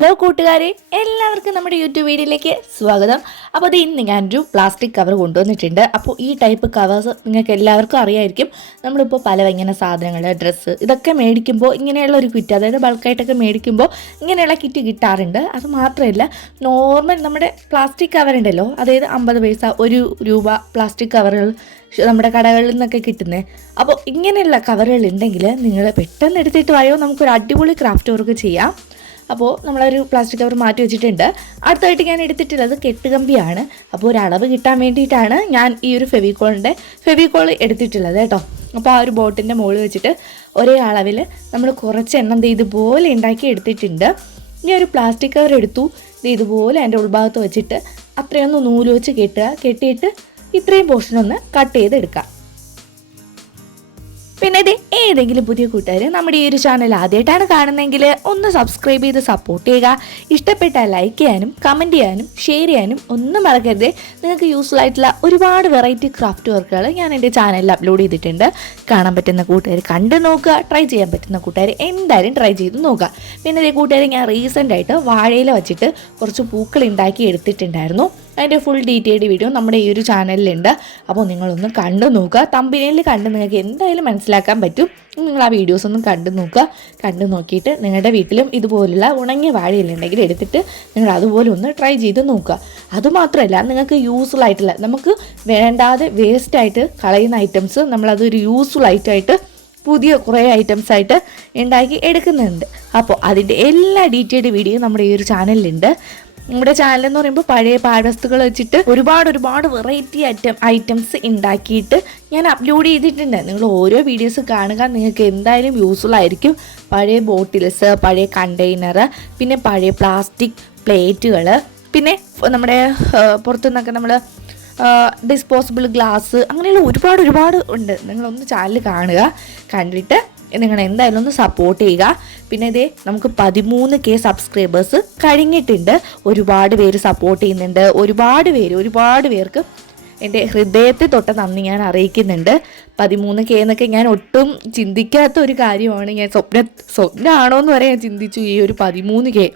Hello കൂട്ടുകാരെ. എല്ലാവർക്കും നമ്മുടെ യൂട്യൂബ് വീഡിയോയിലേക്ക് സ്വാഗതം. അപ്പോൾ അത് ഇന്ന് ഞാനൊരു പ്ലാസ്റ്റിക് കവർ കൊണ്ടുവന്നിട്ടുണ്ട്. അപ്പോൾ ഈ ടൈപ്പ് കവേഴ്സ് നിങ്ങൾക്ക് എല്ലാവർക്കും അറിയായിരിക്കും. നമ്മളിപ്പോൾ പല ഇങ്ങനെ സാധനങ്ങൾ ഡ്രസ്സ് ഇതൊക്കെ മേടിക്കുമ്പോൾ ഇങ്ങനെയുള്ള ഒരു കിറ്റ് അതായത് ബൾക്കായിട്ടൊക്കെ മേടിക്കുമ്പോൾ ഇങ്ങനെയുള്ള കിറ്റ് കിട്ടാറുണ്ട്. അത് മാത്രമല്ല നോർമൽ നമ്മുടെ പ്ലാസ്റ്റിക് കവർ ഉണ്ടല്ലോ. അതായത് അമ്പത് പൈസ ഒരു രൂപ പ്ലാസ്റ്റിക് കവറുകൾ നമ്മുടെ കടകളിൽ നിന്നൊക്കെ കിട്ടുന്നത് അപ്പോൾ ഇങ്ങനെയുള്ള കവറുകൾ ഉണ്ടെങ്കിൽ നിങ്ങൾ പെട്ടെന്ന് എടുത്തിട്ട് വായോ. നമുക്കൊരു അടിപൊളി ക്രാഫ്റ്റ് വർക്ക് ചെയ്യാം. അപ്പോൾ നമ്മളൊരു പ്ലാസ്റ്റിക് കവർ മാറ്റി വെച്ചിട്ടുണ്ട്. അടുത്തായിട്ട് ഞാൻ എടുത്തിട്ടുള്ളത് കെട്ടുകമ്പിയാണ്. അപ്പോൾ ഒരളവ് കിട്ടാൻ വേണ്ടിയിട്ടാണ് ഞാൻ ഈ ഒരു ഫെവിക്കോളിന്റെ ഫെവിക്കോൾ എടുത്തിട്ടുള്ളത് കേട്ടോ. അപ്പോൾ ആ ഒരു ബോട്ടിന്റെ മുകളിൽ വെച്ചിട്ട് ഒരേ അളവിൽ നമ്മൾ കുറച്ച് എണ്ണം ഇതുപോലെ ഉണ്ടാക്കി എടുത്തിട്ടുണ്ട്. ഇനി ഒരു പ്ലാസ്റ്റിക് കവർ എടുത്തു ഇതുപോലെ എന്റെ ഉൾഭാഗത്ത് വെച്ചിട്ട് അത്രയൊന്ന് നൂൽ വെച്ച് കെട്ടുക. കെട്ടിയിട്ട് ഇത്രയും പോർഷൻ ഒന്ന് കട്ട് ചെയ്തെടുക്കാം പിന്നെ ഇത് ഏതെങ്കിലും പുതിയ കൂട്ടുകാർ നമ്മുടെ ഈ ഒരു ചാനൽ ആദ്യമായിട്ടാണ് കാണുന്നതെങ്കിൽ ഒന്ന് സബ്സ്ക്രൈബ് ചെയ്ത് സപ്പോർട്ട് ചെയ്യുക. ഇഷ്ടപ്പെട്ട ലൈക്ക് ചെയ്യാനും കമന്റ് ചെയ്യാനും ഷെയർ ചെയ്യാനും ഒന്നും മറക്കരുത്. നിങ്ങൾക്ക് യൂസ്ഫുൾ ആയിട്ടുള്ള ഒരുപാട് വെറൈറ്റി ക്രാഫ്റ്റ് വർക്കുകൾ ഞാൻ എന്റെ ചാനലിൽ അപ്ലോഡ് ചെയ്തിട്ടുണ്ട്. കാണാൻ പറ്റുന്ന കൂട്ടുകാർ കണ്ട് നോക്കുക. ട്രൈ ചെയ്യാൻ പറ്റുന്ന കൂട്ടുകാർ എന്തായാലും ട്രൈ ചെയ്ത് നോക്കുക. പിന്നെ ഇതേ കൂട്ടുകാർ ഞാൻ റീസെന്റ് ആയിട്ട് വാഴയില വെച്ചിട്ട് കുറച്ച് പൂക്കൾ ഉണ്ടാക്കി എടുത്തിട്ടുണ്ടായിരുന്നു. അതിന്റെ ഫുൾ ഡീറ്റെയിൽഡ് വീഡിയോ നമ്മുടെ ഈ ഒരു ചാനലിലുണ്ട്. അപ്പോൾ നിങ്ങളൊന്ന് കണ്ടു നോക്കുക. തമ്പിനയിൽ കണ്ട് നിങ്ങൾക്ക് എന്തായാലും മനസ്സിലാക്കാൻ പറ്റും. നിങ്ങൾ ആ വീഡിയോസ് ഒന്നും കണ്ടു നോക്കുക. കണ്ടു നോക്കിയിട്ട് നിങ്ങളുടെ വീട്ടിലും ഇതുപോലുള്ള ഉണങ്ങിയ വാഴയിലുണ്ടെങ്കിൽ എടുത്തിട്ട് നിങ്ങൾ അതുപോലെ ഒന്ന് ട്രൈ ചെയ്ത് നോക്കുക. അതുമാത്രമല്ല നിങ്ങൾക്ക് യൂസ്ഫുൾ ആയിട്ടുള്ള നമുക്ക് വേണ്ടാതെ വേസ്റ്റായിട്ട് കളയുന്ന ഐറ്റംസ് നമ്മളതൊരു യൂസ്ഫുൾ ആയിട്ടായിട്ട് പുതിയ കുറേ ഐറ്റംസ് ആയിട്ട് ഉണ്ടാക്കി എടുക്കുന്നുണ്ട്. അപ്പോൾ അതിന്റെ എല്ലാ ഡീറ്റെയിൽഡ് വീഡിയോ നമ്മുടെ ഈ ഒരു ചാനലിലുണ്ട്. നമ്മുടെ ചാനൽ എന്ന് പറയുമ്പോൾ പഴയ പാഴ്വസ്തുക്കൾ വെച്ചിട്ട് ഒരുപാട് ഒരുപാട് വെറൈറ്റി ഐറ്റം ഐറ്റംസ് ഉണ്ടാക്കിയിട്ട് ഞാൻ അപ്ലോഡ് ചെയ്തിട്ടുണ്ട്. നിങ്ങൾ ഓരോ വീഡിയോസ് കാണുക. നിങ്ങൾക്ക് എന്തായാലും യൂസ്ഫുൾ ആയിരിക്കും. പഴയ ബോട്ടിൽസ് പഴയ കണ്ടെയ്നർ പിന്നെ പഴയ പ്ലാസ്റ്റിക് പ്ലേറ്റുകൾ പിന്നെ നമ്മുടെ പുറത്തുനിന്നൊക്കെ നമ്മൾ ഡിസ്പോസിബിൾ ഗ്ലാസ് അങ്ങനെയുള്ള ഒരുപാട് ഒരുപാട് ഉണ്ട്. നിങ്ങളൊന്ന് ചാനൽ കാണുക. കണ്ടിട്ട് നിങ്ങൾ എന്തായാലും ഒന്ന് സപ്പോർട്ട് ചെയ്യുക. പിന്നെ ഇതേ നമുക്ക് പതിമൂന്ന് കെ സബ്സ്ക്രൈബേഴ്സ് കഴിഞ്ഞിട്ടുണ്ട്. ഒരുപാട് പേര് സപ്പോർട്ട് ചെയ്യുന്നുണ്ട്. ഒരുപാട് പേര് ഒരുപാട് പേർക്ക് എന്റെ ഹൃദയത്തെ തൊട്ട് നന്ദി ഞാൻ അറിയിക്കുന്നുണ്ട്. പതിമൂന്ന് കെ എന്നൊക്കെ ഞാൻ ഒട്ടും ചിന്തിക്കാത്ത ഒരു കാര്യമാണ്. ഞാൻ സ്വപ്ന സ്വപ്നമാണോ എന്ന് വരെ ഞാൻ ചിന്തിച്ചു ഈ ഒരു പതിമൂന്ന് കെ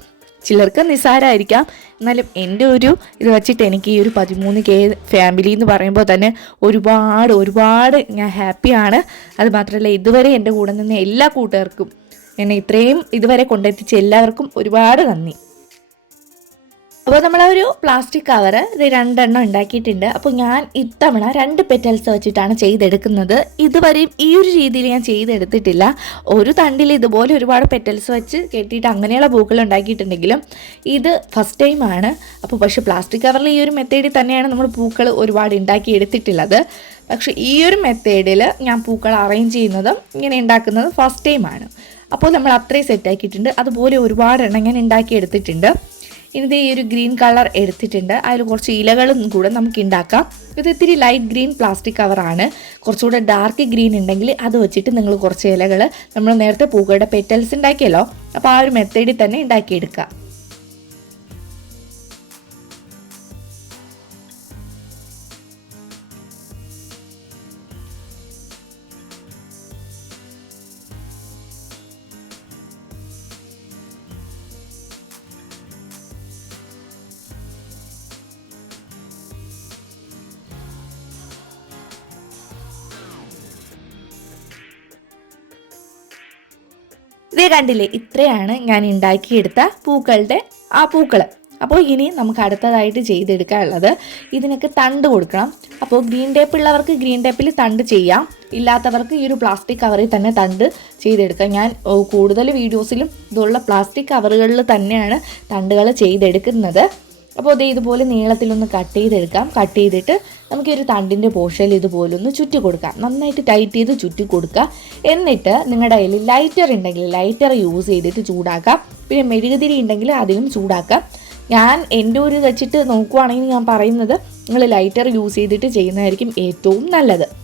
ചിലർക്ക് നിസ്സാരമായിരിക്കാം എന്നാലും എന്റെ ഒരു ഇത് വെച്ചിട്ട് എനിക്ക് ഈ ഒരു പതിമൂന്ന് കെ ഫാമിലി എന്ന് പറയുമ്പോൾ തന്നെ ഒരുപാട് ഒരുപാട് ഞാൻ ഹാപ്പിയാണ് അത് മാത്രമല്ല ഇതുവരെ എന്റെ കൂടെ നിന്ന് എല്ലാ കൂട്ടുകാർക്കും എന്നെ ഇത്രയും ഇതുവരെ കൊണ്ടെത്തിച്ച എല്ലാവർക്കും ഒരുപാട് നന്ദി. അപ്പോൾ നമ്മൾ ഒരു പ്ലാസ്റ്റിക് കവർ ഇത് രണ്ടെണ്ണം ഉണ്ടാക്കിയിട്ടുണ്ട്. അപ്പോൾ ഞാൻ ഇത്തവണ രണ്ട് പെറ്റൽസ് വെച്ചിട്ടാണ് ചെയ്തെടുക്കുന്നത്. ഇതുവരെയും ഈ ഒരു രീതിയിൽ ഞാൻ ചെയ്തെടുത്തിട്ടില്ല. ഒരു തണ്ടിൽ ഇതുപോലെ ഒരുപാട് പെറ്റൽസ് വെച്ച് കെട്ടിയിട്ട് അങ്ങനെയുള്ള പൂക്കൾ ഉണ്ടാക്കിയിട്ടുണ്ടെങ്കിലും ഇത് ഫസ്റ്റ് ടൈമാണ് അപ്പോൾ പക്ഷേ പ്ലാസ്റ്റിക് കവറിൽ ഈ ഒരു മെത്തേഡിൽ തന്നെയാണ് നമ്മൾ പൂക്കൾ ഒരുപാട് ഉണ്ടാക്കി എടുത്തിട്ടുള്ളത്. പക്ഷേ ഈ ഒരു മെത്തേഡിൽ ഞാൻ പൂക്കൾ അറേഞ്ച് ചെയ്യുന്നതും ഇങ്ങനെ ഉണ്ടാക്കുന്നതും ഫസ്റ്റ് ടൈമാണ് അപ്പോൾ നമ്മൾ അത്രയും സെറ്റാക്കിയിട്ടുണ്ട് അതുപോലെ ഒരുപാട് എണ്ണം ഞാൻ ഉണ്ടാക്കി എടുത്തിട്ടുണ്ട്. ഇനി ഈ ഒരു ഗ്രീൻ കളർ എടുത്തിട്ടുണ്ട്. അതിൽ കുറച്ച് ഇലകളും കൂടെ നമുക്ക് ഉണ്ടാക്കാം. ഇത് ഇത്തിരി ലൈറ്റ് ഗ്രീൻ പ്ലാസ്റ്റിക് കവറാണ് കുറച്ചുകൂടെ ഡാർക്ക് ഗ്രീൻ ഉണ്ടെങ്കിൽ അത് വെച്ചിട്ട് നിങ്ങൾ കുറച്ച് ഇലകൾ നമ്മൾ നേരത്തെ പൂക്കളുടെ പെറ്റൽസ് ഉണ്ടാക്കിയല്ലോ. അപ്പോൾ ആ ഒരു മെത്തേഡിൽ തന്നെ ഉണ്ടാക്കിയെടുക്കുക. ഇതേ കണ്ടില്ലേ? ഇത്രയാണ് ഞാൻ ഉണ്ടാക്കിയെടുത്ത പൂക്കളുടെ ആ പൂക്കൾ അപ്പോൾ ഇനി നമുക്ക് അടുത്തതായിട്ട് ചെയ്തെടുക്കാനുള്ളത് ഇതിനൊക്കെ തണ്ട് കൊടുക്കണം. അപ്പോൾ ഗ്രീൻ ടേപ്പ് ഉള്ളവർക്ക് ഗ്രീൻ ടേപ്പിൽ തണ്ട് ചെയ്യാം. ഇല്ലാത്തവർക്ക് ഈ ഒരു പ്ലാസ്റ്റിക് കവറിൽ തന്നെ തണ്ട് ചെയ്തെടുക്കാം. ഞാൻ കൂടുതൽ വീഡിയോസിലും ഇതുള്ള പ്ലാസ്റ്റിക് കവറുകളിൽ തന്നെയാണ് തണ്ടുകൾ ചെയ്തെടുക്കുന്നത്. അപ്പോൾ ഇത് ഇതുപോലെ നീളത്തിലൊന്ന് കട്ട് ചെയ്തെടുക്കാം. കട്ട് ചെയ്തിട്ട് നമുക്ക് ഒരു തണ്ടിന്റെ പോർഷനിൽ ഇതുപോലെ ഒന്ന് ചുറ്റി കൊടുക്കാം. നന്നായിട്ട് ടൈറ്റ് ചെയ്ത് ചുറ്റി കൊടുക്കുക. എന്നിട്ട് നിങ്ങളുടെ കയ്യിൽ ലൈറ്റർ ഉണ്ടെങ്കിൽ ലൈറ്റർ യൂസ് ചെയ്തിട്ട് ചൂടാക്കാം. പിന്നെ മെഴുകുതിരി ഉണ്ടെങ്കിൽ അതിലും ചൂടാക്കാം. ഞാൻ എന്റെ ഒരു വെച്ചിട്ട് നോക്കുവാണെങ്കിൽ ഞാൻ പറയുന്നത് നിങ്ങൾ ലൈറ്റർ യൂസ് ചെയ്തിട്ട് ചെയ്യുന്നതായിരിക്കും ഏറ്റവും നല്ലത്.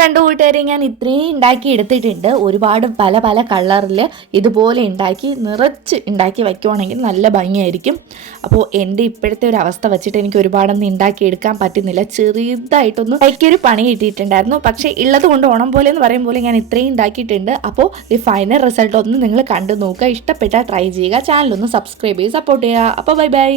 കണ്ടു കൂട്ടുകാരെ ഞാൻ ഇത്രയും ഉണ്ടാക്കി എടുത്തിട്ടുണ്ട്. ഒരുപാട് പല പല കളറിൽ ഇതുപോലെ ഉണ്ടാക്കി നിറച്ച് ഉണ്ടാക്കി വയ്ക്കുവാണെങ്കിൽ നല്ല ഭംഗിയായിരിക്കും. അപ്പോൾ എന്റെ ഇപ്പോഴത്തെ ഒരു അവസ്ഥ വെച്ചിട്ട് എനിക്ക് ഒരുപാടൊന്നും ഉണ്ടാക്കി എടുക്കാൻ പറ്റുന്നില്ല. ചെറുതായിട്ടൊന്നും എനിക്കൊരു പണി കിട്ടിയിട്ടുണ്ടായിരുന്നു. പക്ഷേ ഉള്ളത് കൊണ്ട് ഓണം പോലെ എന്ന് പറയും പോലെ ഞാൻ ഇത്രയും ഉണ്ടാക്കിയിട്ടുണ്ട്. അപ്പോൾ ഈ ഫൈനൽ റിസൾട്ട് ഒന്ന് നിങ്ങൾ കണ്ടു നോക്കുക. ഇഷ്ടപ്പെട്ടാൽ ട്രൈ ചെയ്യുക. ചാനലൊന്ന് സബ്സ്ക്രൈബ് ചെയ്ത് സപ്പോർട്ട് ചെയ്യുക. അപ്പോൾ ബൈ ബൈ.